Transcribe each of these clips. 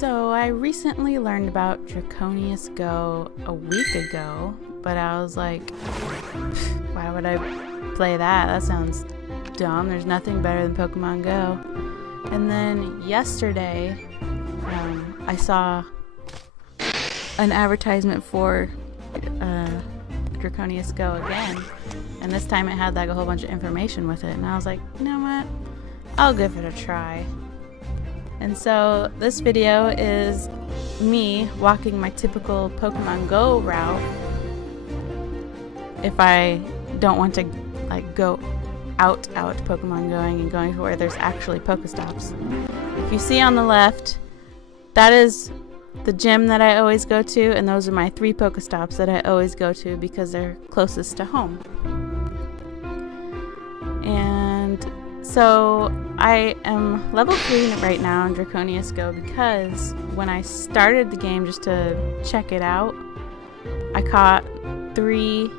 So I recently learned about Draconius Go a week ago, but I was like, why would I play that? That sounds dumb. There's nothing better than Pokemon Go. And then yesterday, I saw an advertisement for Draconius Go again, and this time it had like a whole bunch of information with it, and I was like, you know what? I'll give it a try. And so this video is me walking my typical Pokemon Go route if I don't want to like go out Pokemon going and going to where there's actually Pokestops. If you see on the left, that is the gym that I always go to, and those are my 3 Pokestops that I always go to because they're closest to home. And so I am level 3 right now in Draconius Go because when I started the game just to check it out, I caught 3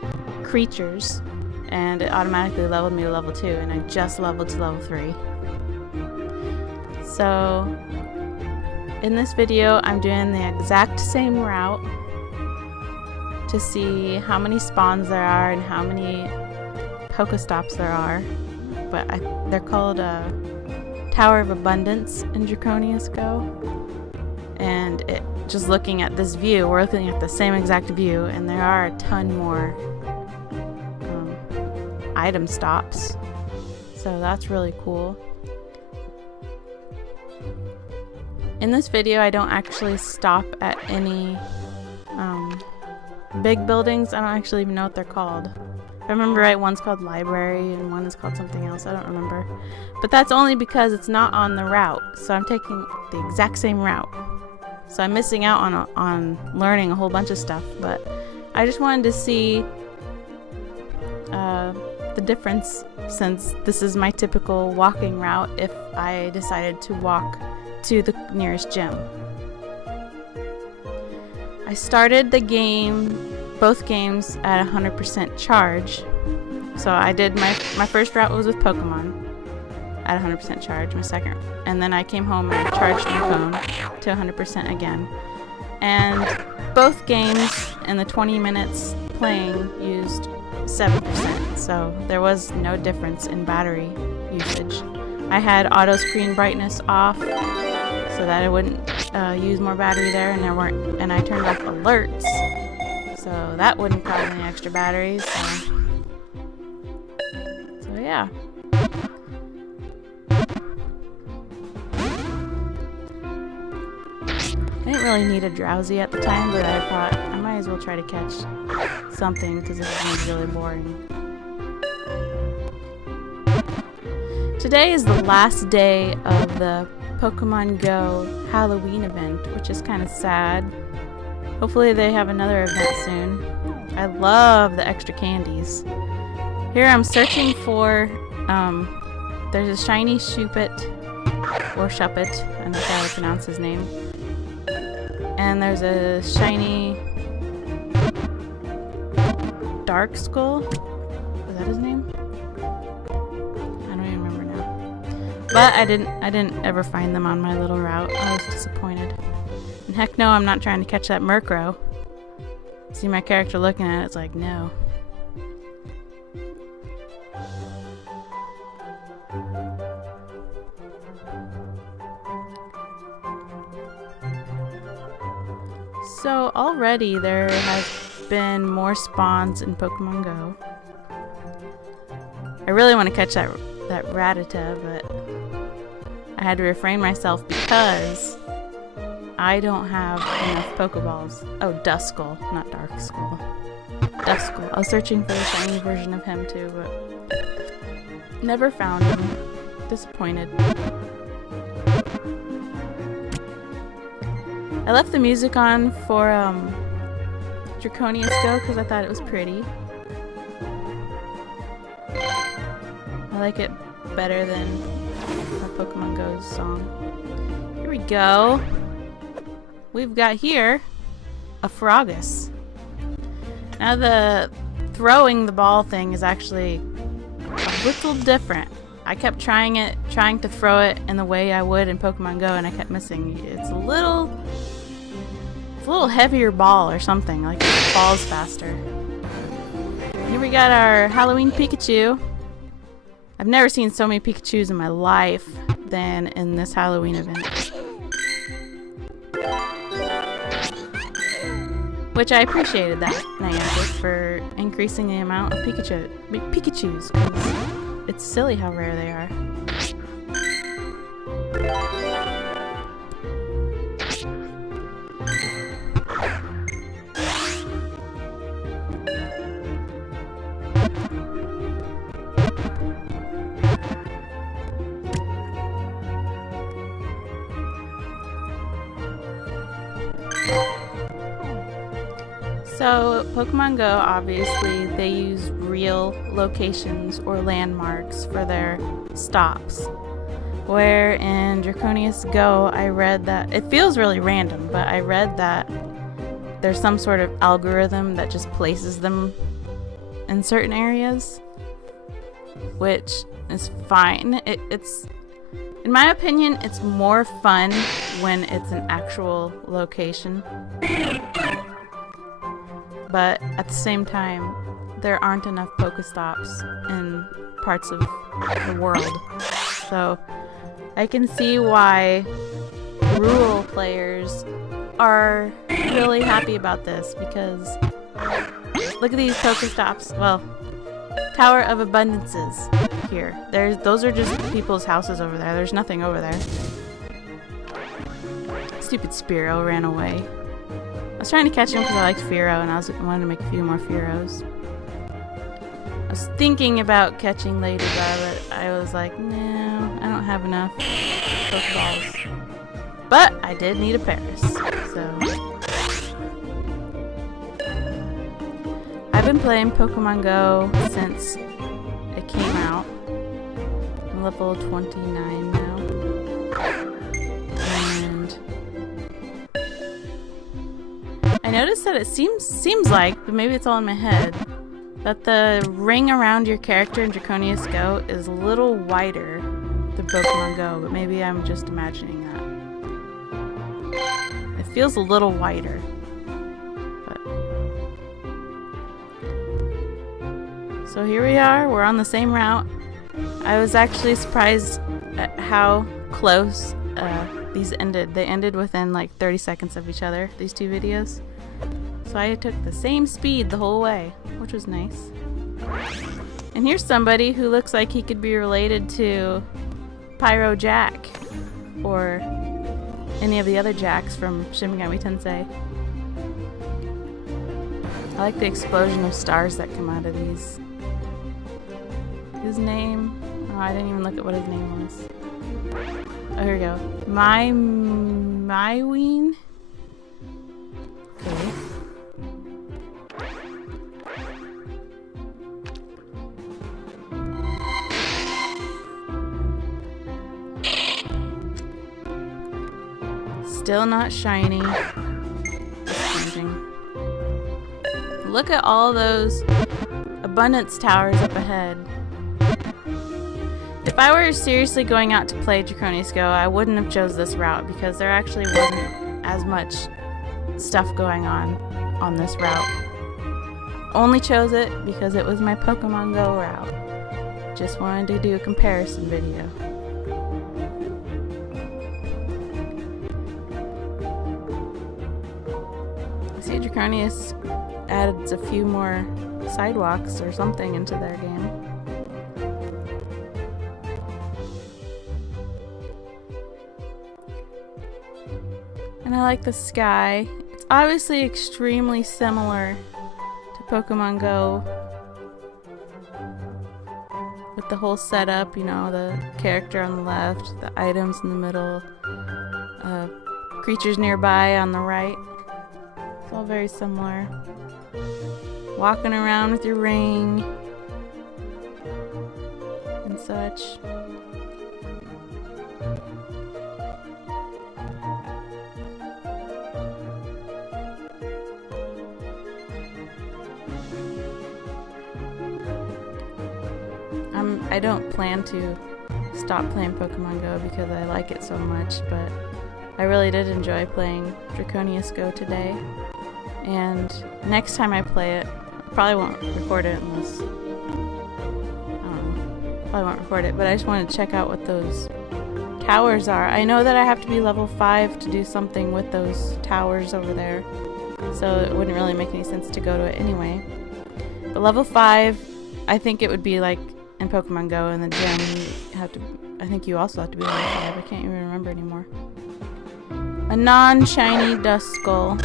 creatures and it automatically leveled me to level 2, and I just leveled to level 3. So in this video I'm doing the exact same route to see how many spawns there are and how many Pokestops there are. But they're called Tower of Abundance in Draconius Go, and just looking at this view, we're looking at the same exact view, and there are a ton more item stops, so that's really cool. In this video I don't actually stop at any big buildings. I don't actually even know what they're called. If I remember right, one's called library and one is called something else. I don't remember. But that's only because it's not on the route. So I'm taking the exact same route. So I'm missing out on learning a whole bunch of stuff. But I just wanted to see the difference, since this is my typical walking route if I decided to walk to the nearest gym. I started the game, both games, at 100% charge. So I did my first route was with Pokemon at 100% charge, my second, and then I came home and I charged my phone to 100% again. And both games in the 20 minutes playing used 7%, so there was no difference in battery usage. I had auto screen brightness off so that I wouldn't use more battery there, and I turned off alerts so that wouldn't cause any extra batteries. So yeah. I didn't really need a drowsy at the time, but I thought I might as well try to catch something because this is really boring. Today is the last day of the Pokemon Go Halloween event, which is kind of sad. Hopefully they have another event soon. I love the extra candies. Here I'm searching for, there's a shiny Shuppet, or Shuppet, I don't know how to pronounce his name. And there's a shiny Dark Skull. Is that his name? I don't even remember now. But I didn't ever find them on my little route. I was disappointed. And heck no, I'm not trying to catch that Murkrow. See my character looking at it, it's like, no. So already there have been more spawns in Pokemon Go. I really want to catch that Rattata, but I had to refrain myself because I don't have enough Pokeballs. Oh, Duskull, not Dark Skull. Duskull. I was searching for the shiny version of him too, but never found him. Disappointed. I left the music on for Draconius Go because I thought it was pretty. I like it better than Pokemon Go's song. Here we go. We've got here a Froggus. Now the throwing the ball thing is actually a little different. I kept trying to throw it in the way I would in Pokemon Go, and I kept missing. It's a little heavier ball or something, like it falls faster. Here we got our Halloween Pikachu. I've never seen so many Pikachus in my life than in this Halloween event. Which I appreciated that, Niantic, for increasing the amount of Pikachus, because it's silly how rare they are. So, Pokemon Go, obviously, they use real locations or landmarks for their stops. Where in Draconius Go, I read that, it feels really random, but I read that there's some sort of algorithm that just places them in certain areas, which is fine. It's, in my opinion, it's more fun when it's an actual location. But at the same time, there aren't enough Pokestops in parts of the world. So I can see why rural players are really happy about this, because look at these Pokestops. Well, Tower of Abundances here. Those are just people's houses over there. There's nothing over there. Stupid Spearow ran away. I was trying to catch him because I liked Fearow, and I wanted to make a few more Fearows. I was thinking about catching Lady Violet. I was like, no, I don't have enough Pokeballs. But I did need a Paris, so. I've been playing Pokemon Go since it came out. I'm level 29 now. I noticed that it seems like, but maybe it's all in my head, that the ring around your character in Draconius Go is a little Wider than Pokemon Go, but maybe I'm just imagining that. It feels a little wider. But. So here we are, we're on the same route. I was actually surprised at how close these ended. They ended within like 30 seconds of each other, these two videos. So I took the same speed the whole way, which was nice. And here's somebody who looks like he could be related to Pyro Jack, or any of the other Jacks from Shin Megami Tensei. I like the explosion of stars that come out of these. His name? Oh, I didn't even look at what his name was. Oh, here we go. Myween? Okay. Still not shiny. Look at all those abundance towers up ahead. If I were seriously going out to play Draconius Go, I wouldn't have chose this route, because there actually wasn't as much stuff going on this route. Only chose it because it was my Pokemon Go route. Just wanted to do a comparison video. I see Draconius added a few more sidewalks or something into their game. And I like the sky. It's obviously extremely similar to Pokemon Go, with the whole setup, you know, the character on the left, the items in the middle, creatures nearby on the right. It's all very similar. Walking around with your ring and such. I don't plan to stop playing Pokemon Go because I like it so much, but I really did enjoy playing Draconius Go today. And next time I play it, I probably won't record it unless, I don't know, probably won't record it, but I just wanted to check out what those towers are. I know that I have to be level 5 to do something with those towers over there, so it wouldn't really make any sense to go to it anyway. But level 5, I think it would be like in Pokemon Go in the gym, you have to, I think you also have to be level 5, I can't even remember anymore. A non-shiny Duskull.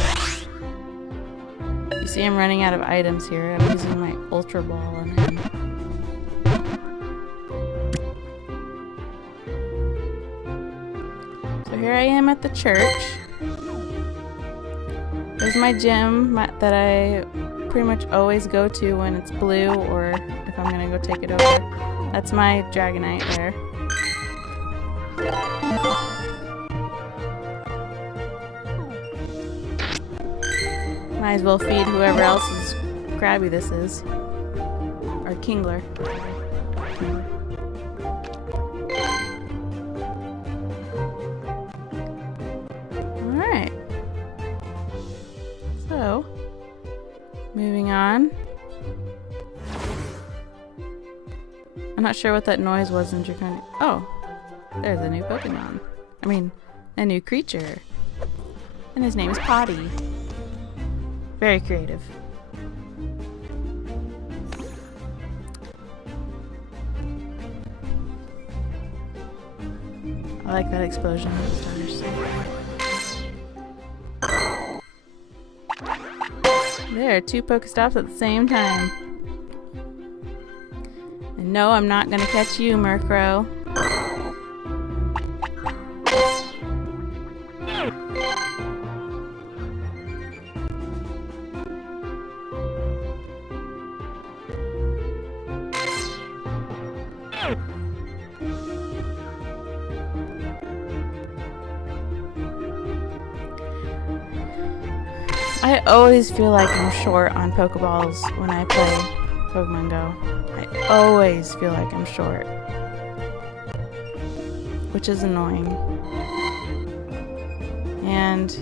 You see I'm running out of items here. I'm using my Ultra Ball on him. So here I am at the church. There's my gym that I pretty much always go to when it's blue or if I'm gonna go take it over. That's my Dragonite there. Might as well feed whoever else's Krabby this is. Or Kingler. Alright. So, moving on. I'm not sure what that noise was in Draconius. Oh, there's a new Pokemon. I mean, a new creature. And his name is Potty. Very creative. I like that explosion of stars. There, 2 Pokestops at the same time. And no, I'm not gonna catch you, Murkrow. I always feel like I'm short on Pokeballs when I play Pokemon Go. I always feel like I'm short. Which is annoying. And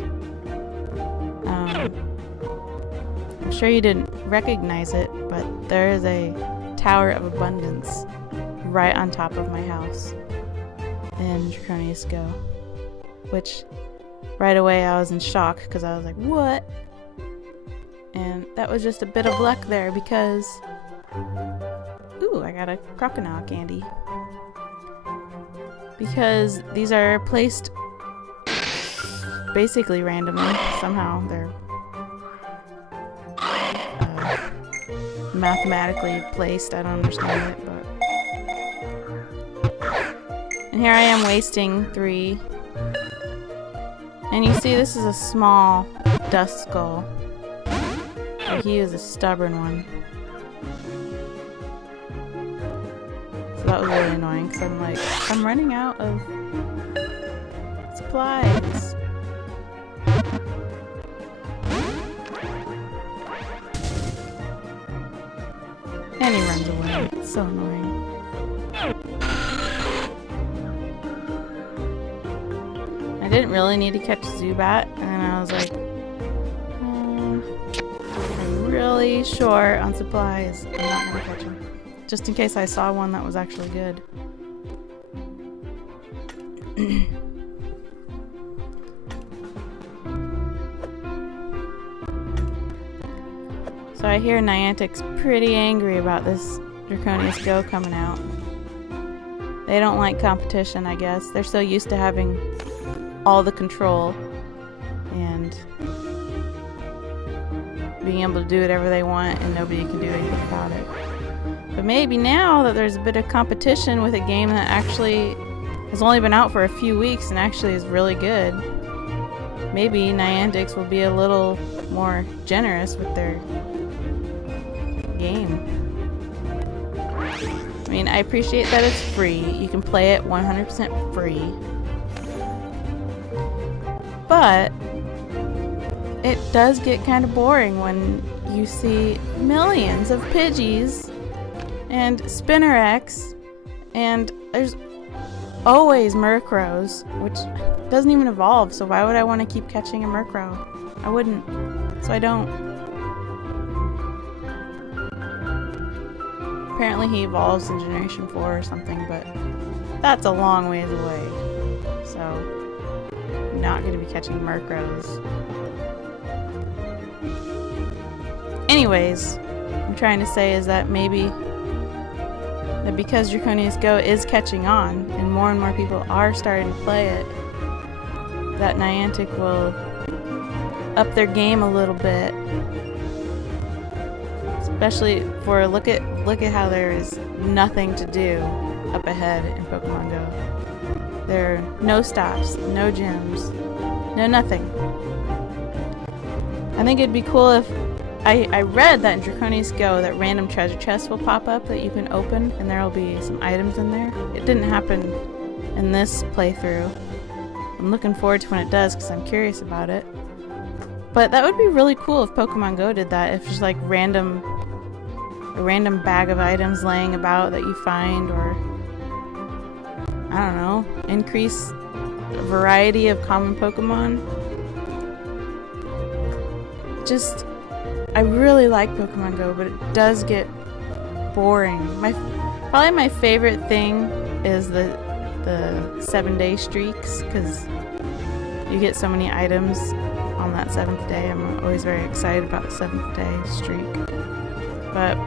I'm sure you didn't recognize it, but there is a Tower of Abundance right on top of my house in Draconius Go. Which right away I was in shock because I was like, what? And that was just a bit of luck there because, ooh, I got a crocodile candy. Because these are placed basically randomly. Somehow they're mathematically placed. I don't understand it, but. And here I am wasting 3. And you see this is a small Duskull. He is a stubborn one. So that was really annoying because I'm like, I'm running out of supplies. And he runs away. It's so annoying. I didn't really need to catch Zubat, and I was like, I'm really short on supplies. I'm not gonna catch him. Just in case I saw one that was actually good. So I hear Niantic's pretty angry about this Draconius Go coming out. They don't like competition, I guess. They're so used to having all the control and being able to do whatever they want and nobody can do anything about it. But maybe now that there's a bit of competition with a game that actually has only been out for a few weeks and actually is really good, maybe Niantic will be a little more generous with their game. I mean, I appreciate that it's free. You can play it 100% free. But it does get kind of boring when you see millions of Pidgeys and Spinarex, and there's always Murkrows, which doesn't even evolve, so why would I want to keep catching a Murkrow? I wouldn't, so I don't. Apparently he evolves in Generation 4 or something, but that's a long ways away, so I'm not going to be catching Murkrows. Anyways, what I'm trying to say is that maybe that because Draconius Go is catching on and more people are starting to play it, that Niantic will up their game a little bit. Especially for look at how there is nothing to do up ahead in Pokemon Go. There are no stops, no gyms, no nothing. I think it'd be cool if I read that in Draconius Go that random treasure chests will pop up that you can open and there will be some items in there. It didn't happen in this playthrough. I'm looking forward to when it does because I'm curious about it. But that would be really cool if Pokemon Go did that. If just like a random bag of items laying about that you find, or I don't know, increase the variety of common Pokemon. Just, I really like Pokemon Go, but it does get boring. Probably my favorite thing is the 7-day streaks, because you get so many items on that 7th day. I'm always very excited about the 7th day streak. But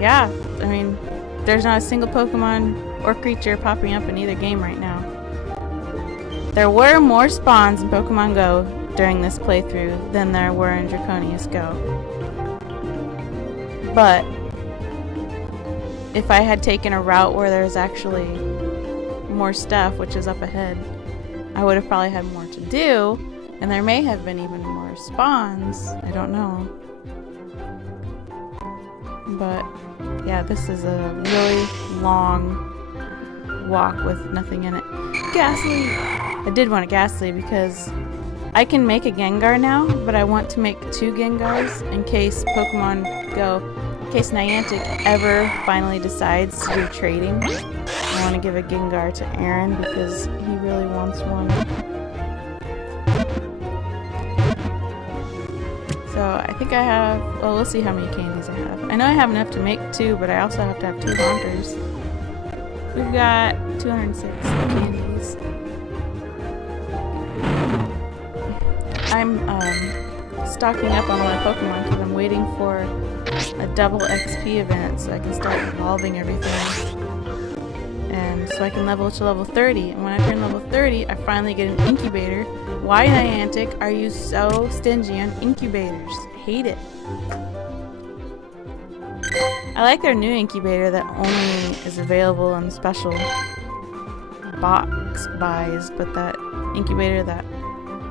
yeah, I mean, there's not a single Pokemon or creature popping up in either game right now. There were more spawns in Pokemon Go during this playthrough than there were in Draconius Go. But if I had taken a route where there's actually more stuff, which is up ahead, I would have probably had more to do, and there may have been even more spawns. I don't know. But yeah, this is a really long walk with nothing in it. Ghastly! I did want a Ghastly because I can make a Gengar now, but I want to make 2 Gengars in case Pokemon Go, in case Niantic ever finally decides to do trading. I want to give a Gengar to Aaron because he really wants one. So I think I have, well, we'll see how many candies I have. I know I have enough to make 2, but I also have to have 2 Honkers. We've got 206 candies. I'm stocking up on my Pokemon because I'm waiting for a double XP event so I can start evolving everything. And so I can level to level 30. And when I turn level 30, I finally get an incubator. Why, Niantic, are you so stingy on incubators? I hate it. I like their new incubator that only is available in special box buys, but that incubator that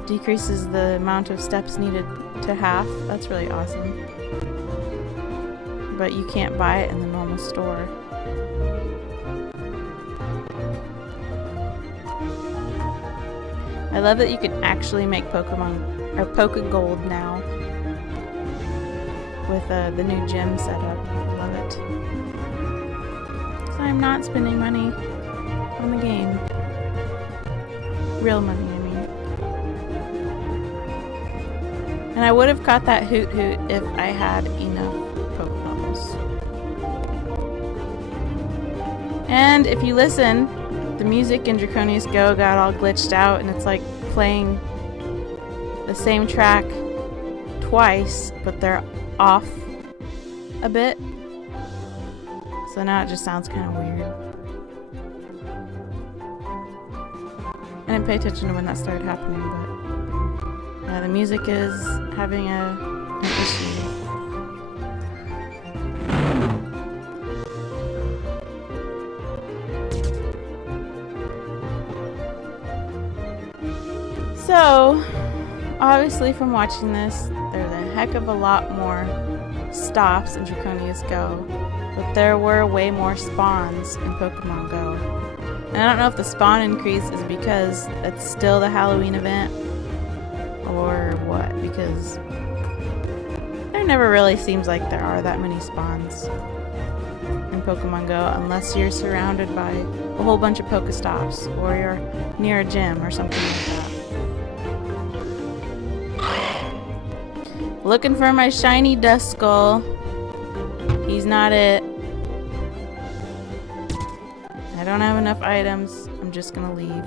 decreases the amount of steps needed to half, that's really awesome. But you can't buy it in the normal store. I love that you can actually make Pokemon, or Pokegold now, with the new gym setup. I love it. So I'm not spending money on the game. Real money, I mean. And I would have caught that Hoot Hoot if I had enough Pokeballs. And if you listen, the music in Draconius Go got all glitched out and it's like playing the same track twice, but they're off a bit. So now it just sounds kind of weird. I didn't pay attention to when that started happening, but yeah, the music is having an issue. So, obviously from watching this, there's a heck of a lot more stops in Draconius Go, but there were way more spawns in Pokemon Go. And I don't know if the spawn increase is because it's still the Halloween event, or what, because there never really seems like there are that many spawns in Pokemon Go unless you're surrounded by a whole bunch of Pokestops or you're near a gym or something like that. Looking for my shiny Duskull. He's not it. I don't have enough items. I'm just gonna leave.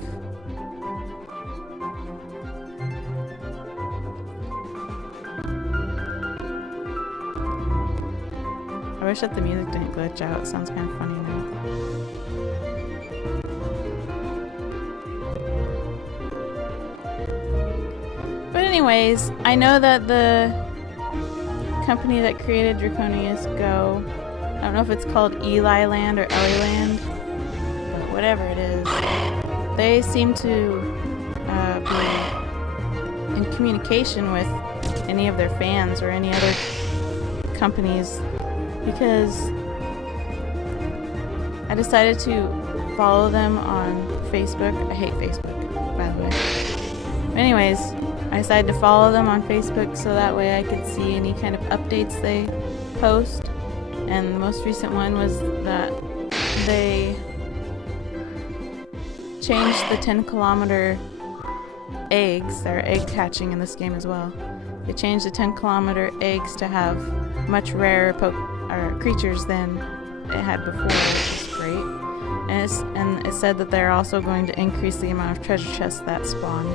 I wish that the music didn't glitch out. It sounds kind of funny now. But anyways, I know that the company that created Draconius Go, I don't know if it's called Elyland or Elyland, but whatever it is, they seem to be in communication with any of their fans or any other companies, because I decided to follow them on Facebook. I hate Facebook, by the way. Anyways, I decided to follow them on Facebook so that way I could see any kind of updates they post. And the most recent one was that they changed the 10-kilometer eggs. There are egg hatching in this game as well. They changed the 10-kilometer eggs to have much rarer creatures than it had before, which is great. And it said that they're also going to increase the amount of treasure chests that spawn,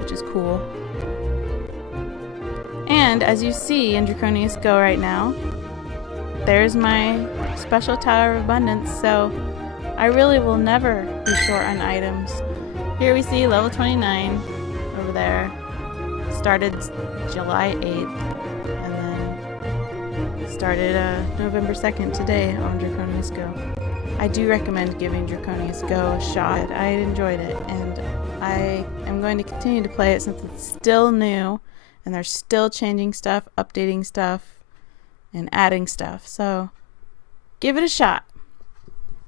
which is cool. And as you see in Draconius Go right now, there's my special Tower of Abundance, so I really will never be short on items. Here we see level 29 over there. Started July 8th, and then started November 2nd today on Draconius Go. I do recommend giving Draconius Go a shot. I enjoyed it, and I am going to continue to play it since it's still new, and they're still changing stuff, updating stuff, and adding stuff. So give it a shot.